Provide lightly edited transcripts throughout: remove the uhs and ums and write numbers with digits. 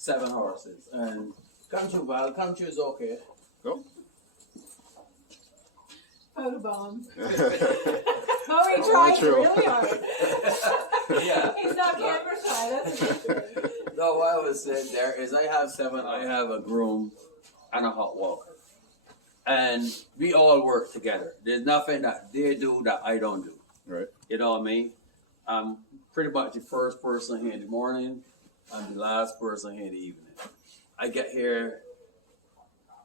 7 horses. And country, well, country is okay. Go. Photobomb. Oh, he tries really hard. Yeah. He's not camera shy, that's good. No, what I was saying there is I have 7, I have a groom and a hot walker. And we all work together. There's nothing that they do that I don't do. Right. You know what I mean? I'm pretty much the first person here in the morning. I'm the last person here in the evening. I get here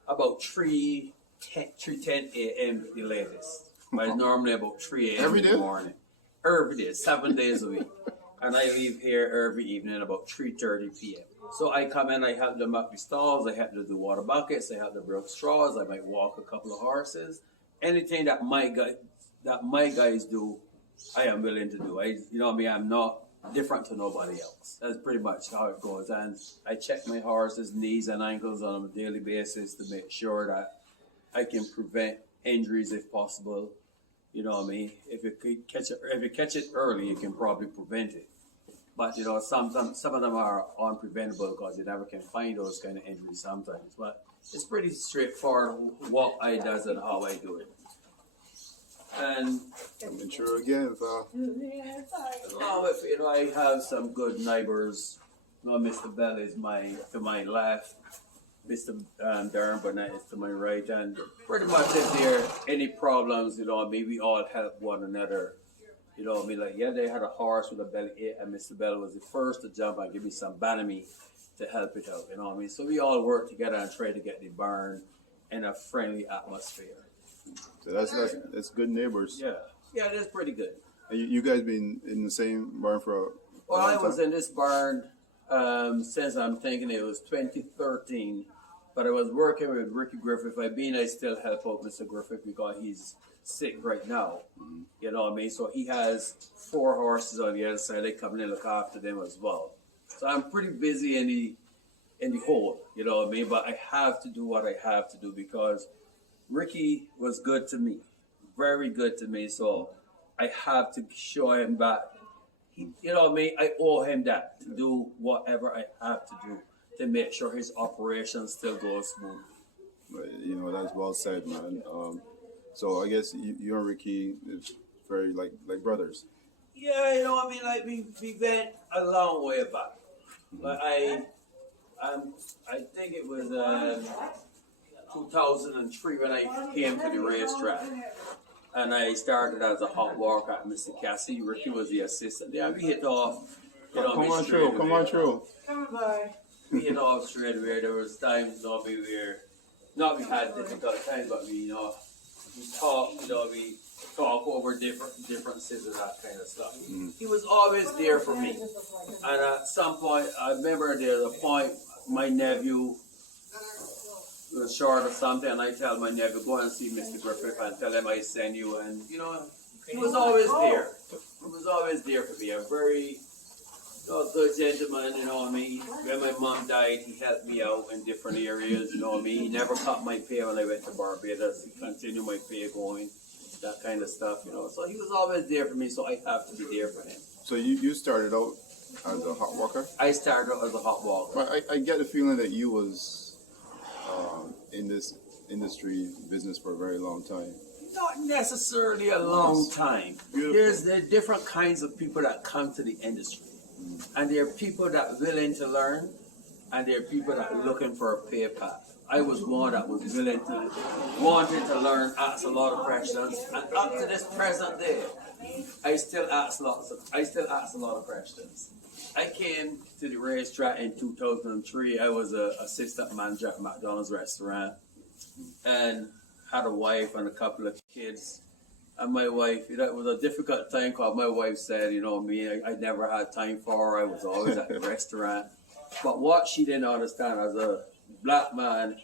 about 3:10 a.m. the latest. But it's normally about 3 a.m. Every in day? the morning. Every day, 7 days a week. And I leave here every evening about 3:30 p.m. So I come in, I help them up the stalls, I help them do water buckets, I help them break straws, I might walk a couple of horses. Anything that my guys do, I am willing to do. You know what I mean? I'm not different to nobody else. That's pretty much how it goes. And I check my horses' knees and ankles on a daily basis to make sure that I can prevent injuries if possible. You know what I mean? If you catch it early, you can probably prevent it. But you know, some of them are unpreventable because you never can find those kind of injuries sometimes. But it's pretty straightforward what I does and how I do it. And Coming through again. along with, you know, I have some good neighbors. You know, Mr. Bell is to my left, Mr. Durham Burnett is to my right, and pretty much if there are any problems, you know, I mean, we all help one another. You know what I mean? Like, yeah, they had a horse with a belly ache, and Mr. Bell was the first to jump and give me some banami to help it out. You know what I mean? So we all work together and try to get the barn in a friendly atmosphere. So that's good neighbors. Yeah, that's pretty good. And you guys been in the same barn for a Well, long I was time? in this barn since I'm thinking it was 2013, but I was working with Ricky Griffith. I still help out Mr. Griffith because he's sick right now. Mm-hmm. You know what I mean? So he has 4 horses on the other side. They come in and look after them as well. So I'm pretty busy in the hole, you know what I mean? But I have to do what I have to do because Ricky was good to me, very good to me. So I have to show him back. You know what I mean? I owe him that to do whatever I have to do to make sure his operation still goes smooth. But, you know, that's well said, man. So I guess you and Ricky is very like brothers. Yeah, you know what I mean? Like we went a long way back. But I think it was 2003 when I came to the racetrack. And I started as a hot walker at Mr. Cassie. Ricky was the assistant. Yeah, we hit off. You know, Come on through. Come by. We hit off straight away. There was times, you know, we had difficult times, but we talk over differences and that kind of stuff. Mm-hmm. He was always there for me. And at some point, I remember there was a point my nephew was short of something, and I tell my nephew, go and see Mr. Griffith and tell him I send you. And, you know, he was always there. He was always there for me. A very good gentleman, you know what I mean? When my mom died, he helped me out in different areas, you know what I mean? He never cut my pay when I went to Barbados. He continued my pay going, that kind of stuff, you know. So he was always there for me, so I have to be there for him. So you started out as a hot walker? I started out as a hot walker. But I get the feeling that you was in this industry business for a very long time. Not necessarily a long time. Beautiful. There are different kinds of people that come to the industry. And there are people that are willing to learn, and there are people that are looking for a pay path. I was one that was wanted to learn, ask a lot of questions, and up to this present day, I still ask a lot of questions. I came to the racetrack in 2003. I was an assistant manager at McDonald's restaurant, and had a wife and a couple of kids. And my wife, it was a difficult time because my wife said, you know me, I never had time for her. I was always at the restaurant. But what she didn't understand as a black man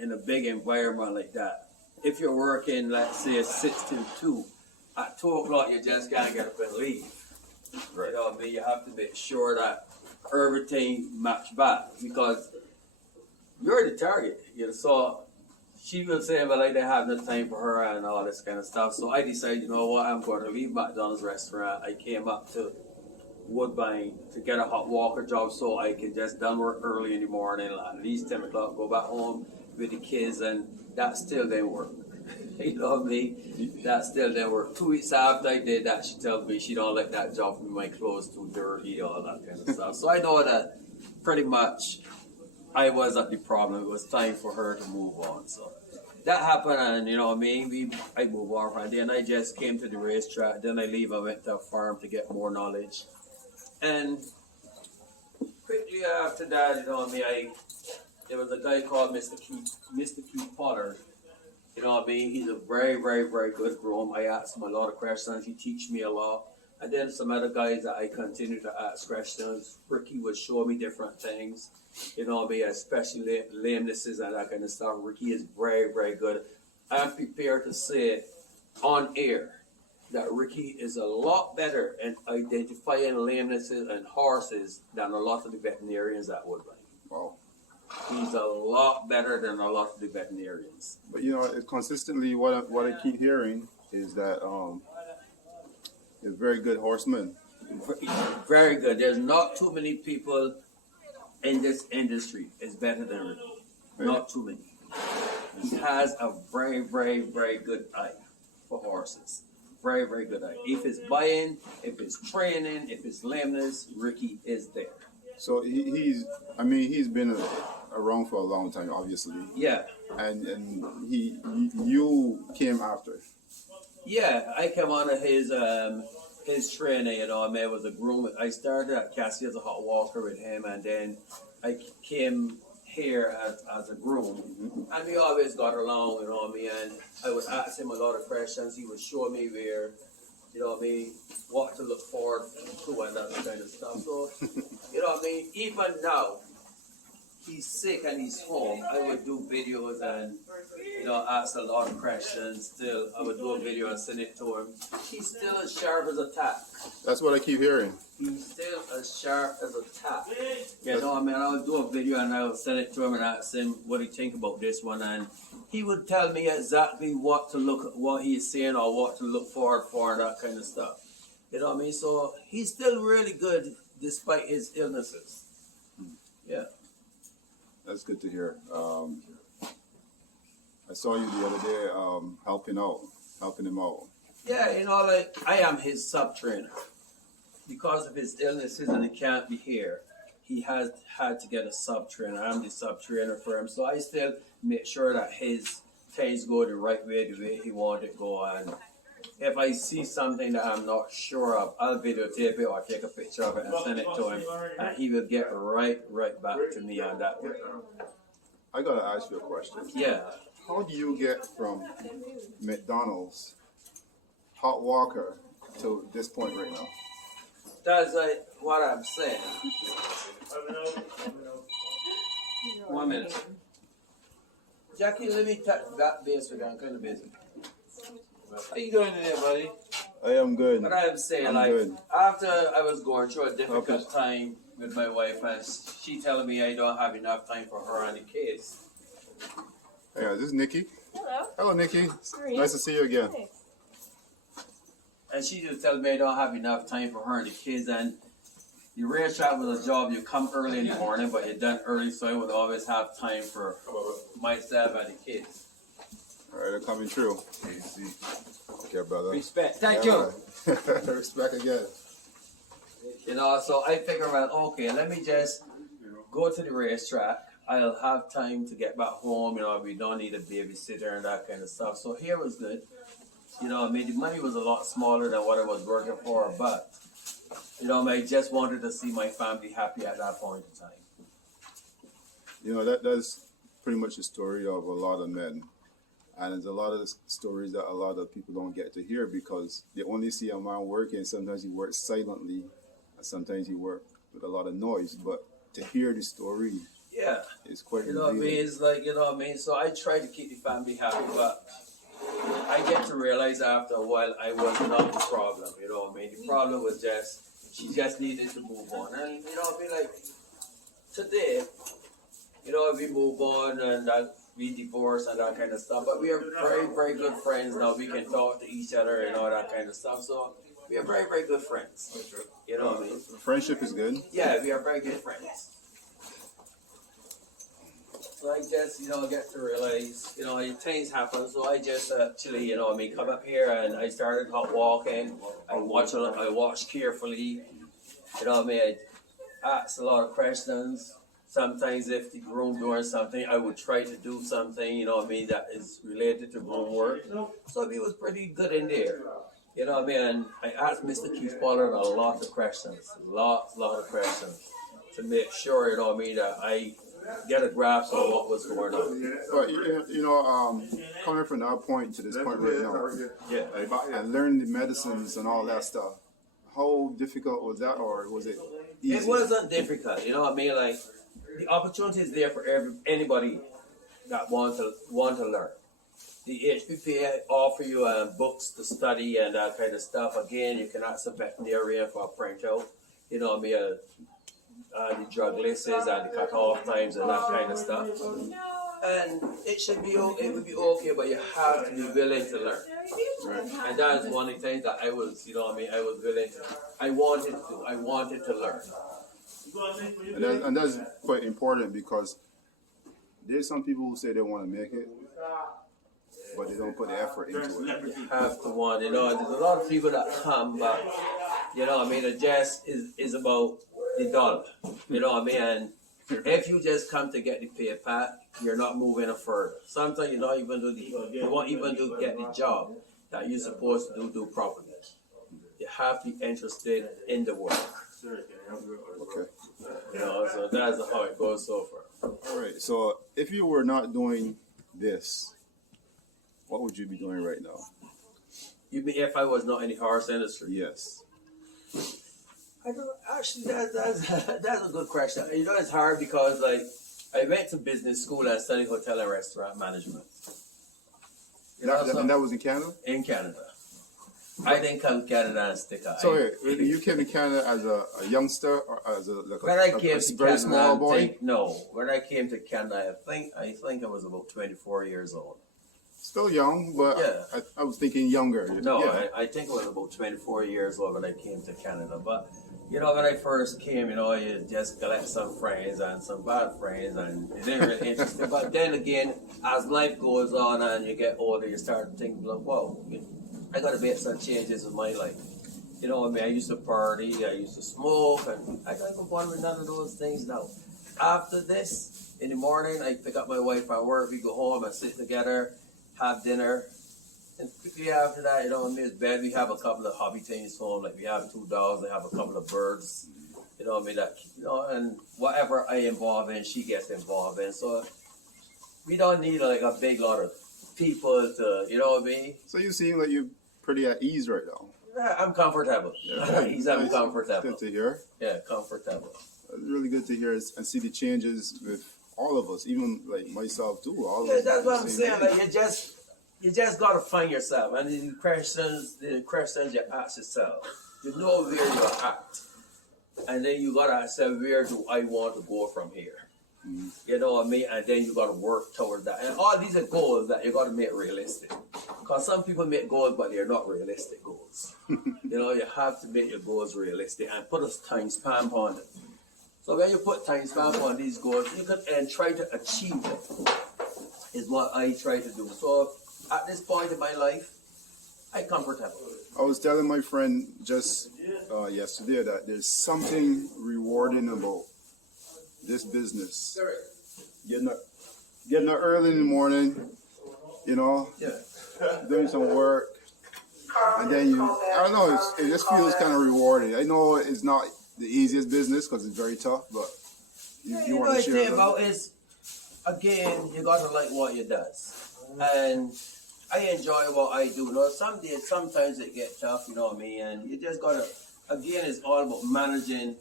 in a big environment like that, if you're working, let's say 6 to 2, at 2 o'clock you just can't get up and leave. Right. You know what I mean? You have to make sure that everything match back because you're the target. You know, so she was saying, well, I didn't have no time for her and all this kind of stuff. So I decided, you know what, I'm going to leave McDonald's restaurant. I came up to Woodbine to get a hot walker job so I can just done work early in the morning, at least 10 o'clock, go back home with the kids, and that still didn't work. You know what I mean? That still didn't work. 2 weeks after I did that, she told me she don't like that job for me, my clothes too dirty, all that kind of stuff. So I know that pretty much I was at the problem. It was time for her to move on. So that happened, and you know what I mean? I moved on from there, and I just came to the racetrack. Then I went to a farm to get more knowledge. And quickly after that, you know what I mean, there was a guy called Mr. Keith Pollard. You know what I mean? He's a very, very, very good groom. I asked him a lot of questions. He teach me a lot. And then some other guys that I continue to ask questions. Ricky would show me different things. You know what I mean? Especially lamenesses and that kind of stuff. Ricky is very, very good. I'm prepared to say on air that Ricky is a lot better in identifying lamenesses and horses than a lot of the veterinarians at Woodbine. Wow. He's a lot better than a lot of the veterinarians. But you know, consistently, what I keep hearing is that he's a very good horseman. Very good. There's not too many people in this industry is better than Ricky. Not too many. He has a very, very, very good eye for horses. Very, very good eye. If it's buying, if it's training, if it's lameness, Ricky is there. So he's been around for a long time, obviously. Yeah. And you came after. Yeah, I came on his training, you know, I mean, it was a groom. I started at Cassie as a hot walker with him, and then I came here as a groom. And we always got along, you know what I mean, and I would ask him a lot of questions. He would show me where, you know what I mean, what to look forward to and that kind of stuff. So, you know what I mean, even now, he's sick and he's home, I would do videos and, you know, ask a lot of questions. Still, I would do a video and send it to him. He's still as sharp as a tack. That's what I keep hearing. He's still as sharp as a tack. You know, I mean, I would do a video and I would send it to him and ask him what he think about this one, and he would tell me exactly what to look at, what he's saying or what to look forward for and that kind of stuff. You know what I mean? So he's still really good despite his illnesses. Yeah. That's good to hear. I saw you the other day helping him out. Yeah, you know, like I am his sub trainer. Because of his illnesses and he can't be here, he has had to get a sub trainer. I'm the sub trainer for him, so I still make sure that his things go the right way, the way he wants it to go. And if I see something that I'm not sure of, I'll videotape it or take a picture of it and send it to him, and he will get right back to me on that. I gotta ask you a question. Yeah. How do you get from McDonald's hot walker to this point right now? That's like what I'm saying. 1 minute. Jackie, let me touch that base with I'm kind of busy. How you doing today, buddy? I am good. But I'm saying, good. after I was going through a difficult time with my wife, and she telling me I don't have enough time for her and the kids. Hey, this is Nikki. Hello. Hello, Nikki. Sorry. Nice to see you again. Hey. And she just telling me I don't have enough time for her and the kids. And the racetrack was a job, you come early in the morning, but you're done early, so I would always have time for myself and the kids. All right, they're coming through. Okay, brother. Respect. Thank you. Respect again. You know, so I figure out, okay, let me just go to the racetrack. I'll have time to get back home. You know, we don't need a babysitter and that kind of stuff. So here was good. You know, I mean, the money was a lot smaller than what I was working for, but, you know, I just wanted to see my family happy at that point in time. You know, that's pretty much the story of a lot of men. And there's a lot of stories that a lot of people don't get to hear because they only see a man working. Sometimes he works silently, and sometimes he works with a lot of noise. But to hear the story, yeah, it's quite you know what I mean? It's like, you know what I mean? So I try to keep the family happy, but I get to realize after a while I was not the problem. You know what I mean? The problem was she just needed to move on. And, you know, I mean, like, today, you know, we move on and we divorce and that kind of stuff. But we are very, very good friends now. We can talk to each other and all that kind of stuff. So We are very, very good friends. You know what I mean? Friendship is good. Yeah, we are very good friends. So I just, get to realize, things happen. So I just actually, come up here and I started hot walking. I watch carefully. I ask a lot of questions. Sometimes if the groom doing something, I would try to do something, that is related to groom work. So he was pretty good in there. And I asked Mr. Keith Pollard a lot of questions, lot of questions, to make sure, that I get a grasp of what was going on. But coming from that point to this point right now, and learning the medicines and all that stuff, how difficult was that, or was it easy? It wasn't difficult, like the opportunity is there for anybody that want to learn. The HPPA offer you books to study and that kind of stuff. Again, you can ask a veterinarian for a printout. The drug lists and the cutoff times and that kind of stuff. And it would be okay, but you have to be willing to learn. Right. And that is one of the things that I was, I was willing to. I wanted to learn. And that's quite important, because there's some people who say they want to make it, but they don't put the effort into it. You have to want, there's a lot of people that come, but, it just is about the dollar, and if you just come to get the pay pack, you're not moving it further. Sometimes you won't even get the job that you're supposed to do properly. You have to be interested in the work. Okay. So that's how it goes so far. All right. So if you were not doing this, what would you be doing right now? You mean if I was not in the horse industry? Yes. I don't actually. That's a good question. It's hard because I went to business school and studied hotel and restaurant management. And that was in Canada? In Canada. I didn't come to Canada and stick out. So you came to Canada as a youngster, or as a when I came to very Canada, small boy? When I came to Canada, I think I was about 24 years old. Still young, but Yeah. I was thinking younger. No, Yeah. I think I was about 24 years old when I came to Canada. But, when I first came, you just collect some friends and some bad friends, and it ain't really interesting. But then again, as life goes on and you get older, you start thinking, like, whoa, I got to make some changes in my life. I used to party, I used to smoke, and I don't want with none of those things now. After this, in the morning, I pick up my wife at work, we go home and sit together, have dinner. And quickly after that, in this bed, we have a couple of hobby things home. Like we have 2 dogs, I have a couple of birds. And whatever I involve in, she gets involved in. So we don't need like a big lot of people to, So you seem like you're pretty at ease right now. Yeah, I'm comfortable. Yeah. I'm comfortable. Good to hear. Yeah, comfortable. It's really good to hear and see the changes with all of us, even like myself too. All of Yeah, us that's what I'm same saying. age. Like you just gotta find yourself, and the questions you ask yourself, you know where you're at, and then you gotta ask yourself, where do I want to go from here? Mm-hmm. You know what I mean? And then you gotta work toward that. And all these are goals that you gotta make realistic. Cause some people make goals, but they're not realistic goals. You have to make your goals realistic and put a time span on it. So when you put time span on these goals, you can and try to achieve it. Is what I try to do. So at this point in my life, I'm comfortable. I was telling my friend just yesterday that there's something rewarding about this business. Getting up early in the morning, Yeah. doing some work, and then I don't know, it just feels kind of rewarding. I know it's not the easiest business because it's very tough, but you want to share What about is, again, you gotta like what you does, and I enjoy what I do. Sometimes it gets tough, and you just gotta. Again, it's all about managing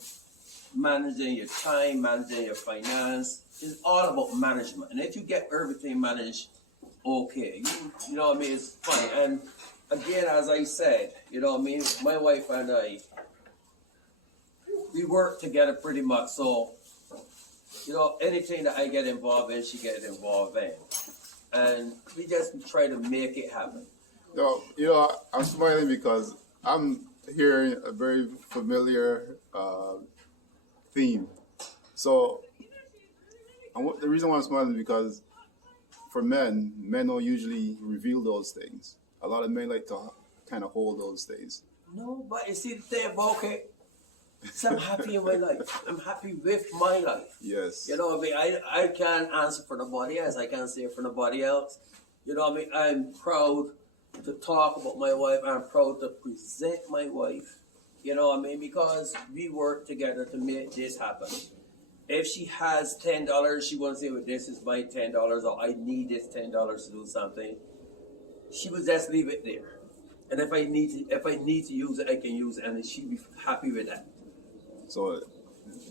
your time, managing your finance. It's all about management, and if you get everything managed, okay, it's fine. And again, as I said, my wife and I, we work together pretty much. So, anything that I get involved in, she gets involved in. And we just try to make it happen. I'm smiling because I'm hearing a very familiar theme. So, the reason why I'm smiling is because for men don't usually reveal those things. A lot of men like to kind of hold those things. No, but you see the thing about it, so I'm happy in my life. I'm happy with my life. Yes. You know what I mean? I can't answer for nobody else. I can't say for nobody else. You know what I mean? I'm proud to talk about my wife. I'm proud to present my wife. You know what I mean? Because we work together to make this happen. If she has $10, she won't say, well, this is my $10, or I need this $10 to do something. She would just leave it there. And if I need to use it, I can use it, and she'd be happy with that. So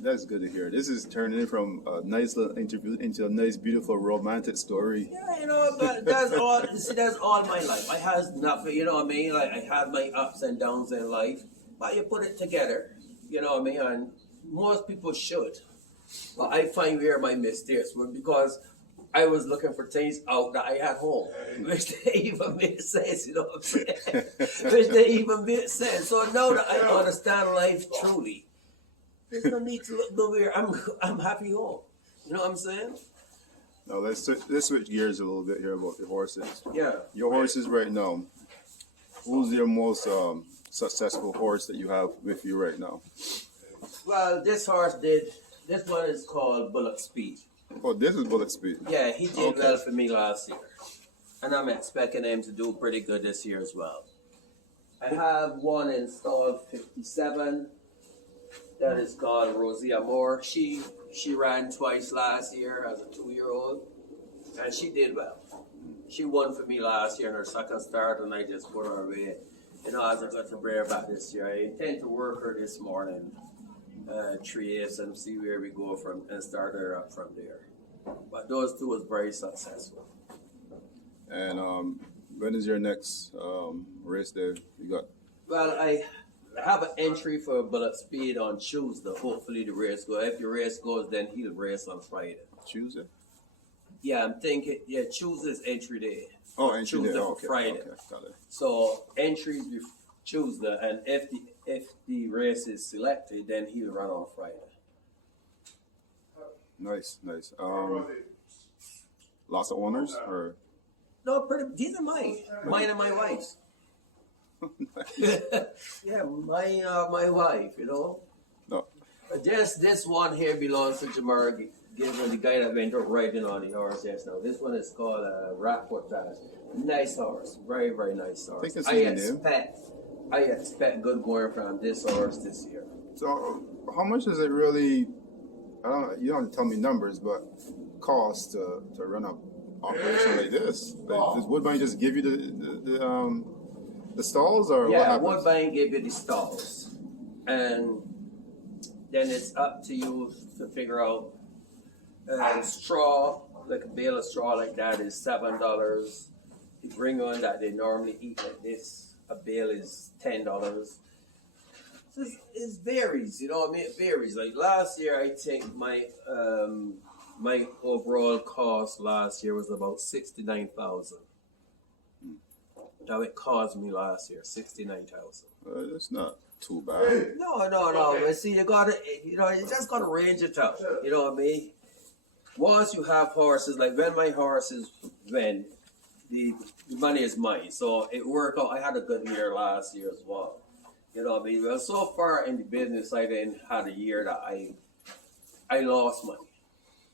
that's good to hear. This is turning from a nice little interview into a nice, beautiful, romantic story. Yeah, you know, but that's all. See, that's all my life. I has nothing. You know what I mean? Like I had my ups and downs in life, but you put it together. You know what I mean? And most people should. But I find where my mistakes were because I was looking for things out that I had home, which they even made sense. You know what I'm saying? Which they even made sense. So now that I understand life truly, there's no need to look nowhere. I'm happy home. You know what I'm saying? Now let's switch gears a little bit here about the horses. Yeah. Your horses right now. Who's your most successful horse that you have with you right now? Well, this horse did. This one is called Bullock Speed. Oh, this is Bullet Speed. Yeah, he did Okay. well for me last year, and I'm expecting him to do pretty good this year as well. I have one installed 57. That is called Rosie Amore. She ran twice last year as a 2-year-old, and she did well. She won for me last year in her second start, and I just put her away. You know, as I got to bring her back this year, I intend to work her this morning, 3 and see where we go from and start her up from there. But those two was very successful. And when is your next race day you got? Well, I have an entry for Bullet Speed on Tuesday. Hopefully the race goes. If the race goes, then he'll race on Friday. Tuesday? Yeah, I'm thinking, Tuesday's entry day. Oh, entry Tuesday day. for Okay. Friday. Okay, got it. So entries Tuesday, and if the race is selected, then he'll run on Friday. Nice. Lots of owners or? No, these are mine and my wife's. Yeah, my wife, you know. No. This one here belongs to Jamar, given the guy that went riding on the horse just now. This one is called Racehorse. Nice horse, very very nice horse. I think it's I expect good going from this horse this year. So, how much does it really? I don't know. You don't have to tell me numbers, but cost to run an operation like this? Like, does Woodbine just give you the stalls, or what Yeah, happens? Woodbine give you the stalls, and then it's up to you to figure out. Straw, like a bale of straw like that is $7. You bring on that they normally eat like this. A bale is $10. So it varies, you know what I mean? It varies. Like last year, I think my my overall cost last year was about $69,000. Now it cost me last year $69,000. It's not too bad. No. But see, you just gotta range it out. You know what I mean? Once you have horses, like when my horses went, the money is mine. So it worked out. I had a good year last year as well. You know what I mean? Well, so far in the business, I didn't have a year that I lost money.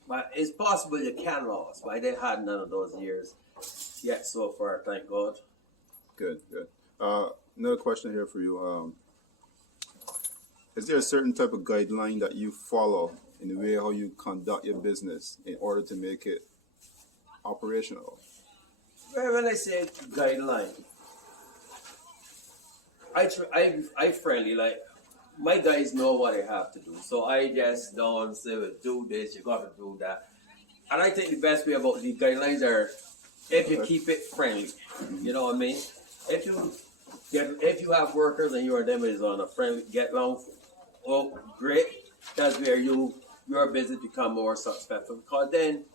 But it's possible you can lose, but I didn't have none of those years yet so far, thank God. Good. Another question here for you. Is there a certain type of guideline that you follow in the way how you conduct your business in order to make it operational? Well, when I say guideline, I friendly, like, my guys know what they have to do. So I just don't say, well, do this, you gotta do that. And I think the best way about the guidelines are if you keep it friendly. You know what I mean? If you have workers and you and them is on a friendly get along, oh great. That's where your business become more successful, because then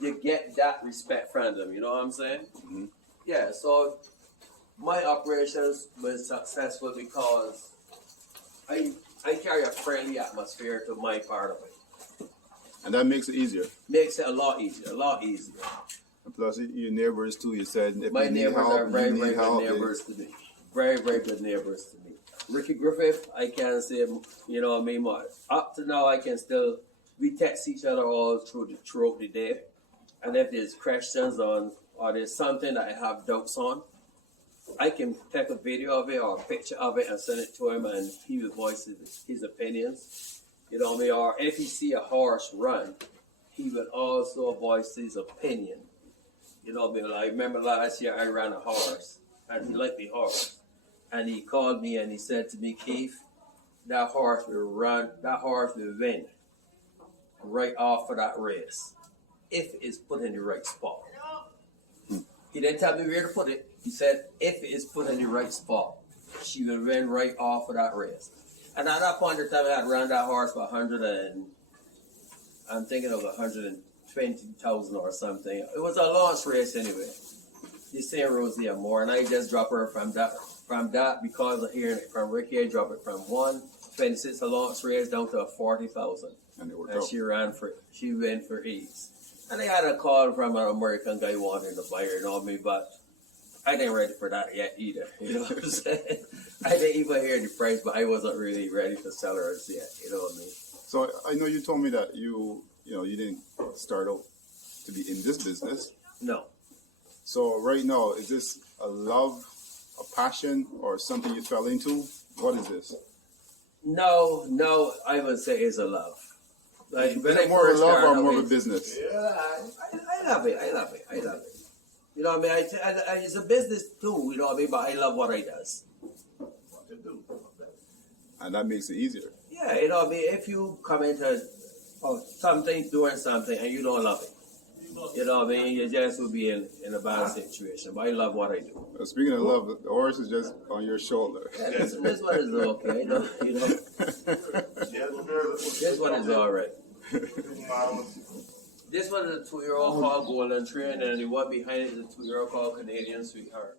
you get that respect from them. You know what I'm saying? Mm-hmm. Yeah. So my operations was successful because I carry a friendly atmosphere to my part of it. And that makes it easier. Makes it a lot easier, a lot easier. And plus, your neighbors too. You said if My you need neighbors help, are very, you very need good help. neighbors to me. Very, very good neighbors to me. Ricky Griffith, I can't say, you know what I mean, but up to now I can still, we text each other all throughout the day. And if there's questions on, or there's something that I have doubts on, I can take a video of it or a picture of it and send it to him, and he will voice his opinions. You know what I mean? Or if he see a horse run, he will also voice his opinion. You know what I mean? Like, I remember last year I ran a horse, and he liked the horse. And he called me and he said to me, Keith, that horse will win right off of that race if it's put in the right spot. He didn't tell me where to put it. He said, if it is put in the right spot, she will win right off of that race. And at that point in time, I had run that horse for I'm thinking of 120,000 or something. It was a launch race anyway. The same Rosie Moore, and I just dropped her from that because of hearing it from Ricky. I dropped it from 126 a launch race down to 40,000. And She went for ease. And I had a call from an American guy wanting to buy her, you know what I mean? But I didn't ready for that yet either. You know what I'm saying? I didn't even hear the price, but I wasn't really ready to sell her as yet. You know what I mean? So I know you told me that you didn't start out to be in this business. No. So right now, is this a love, a passion, or something you fell into? What is this? No, I would say it's a love. Like, Is it more of a love or more of a business? Yeah, I love it. You know what I mean? It's a business too, you know what I mean? But I love what I does. And that makes it easier. Yeah, you know what I mean? If you come into doing something, and you don't love it, you know what I mean? You just will be in a bad situation. But I love what I do. Speaking of love, the horse is just on your shoulder. Yeah, this one is okay, you know. This one is all right. This one is a 2-year-old called Golden Train, and the one behind it is a 2-year-old called Canadian Sweetheart.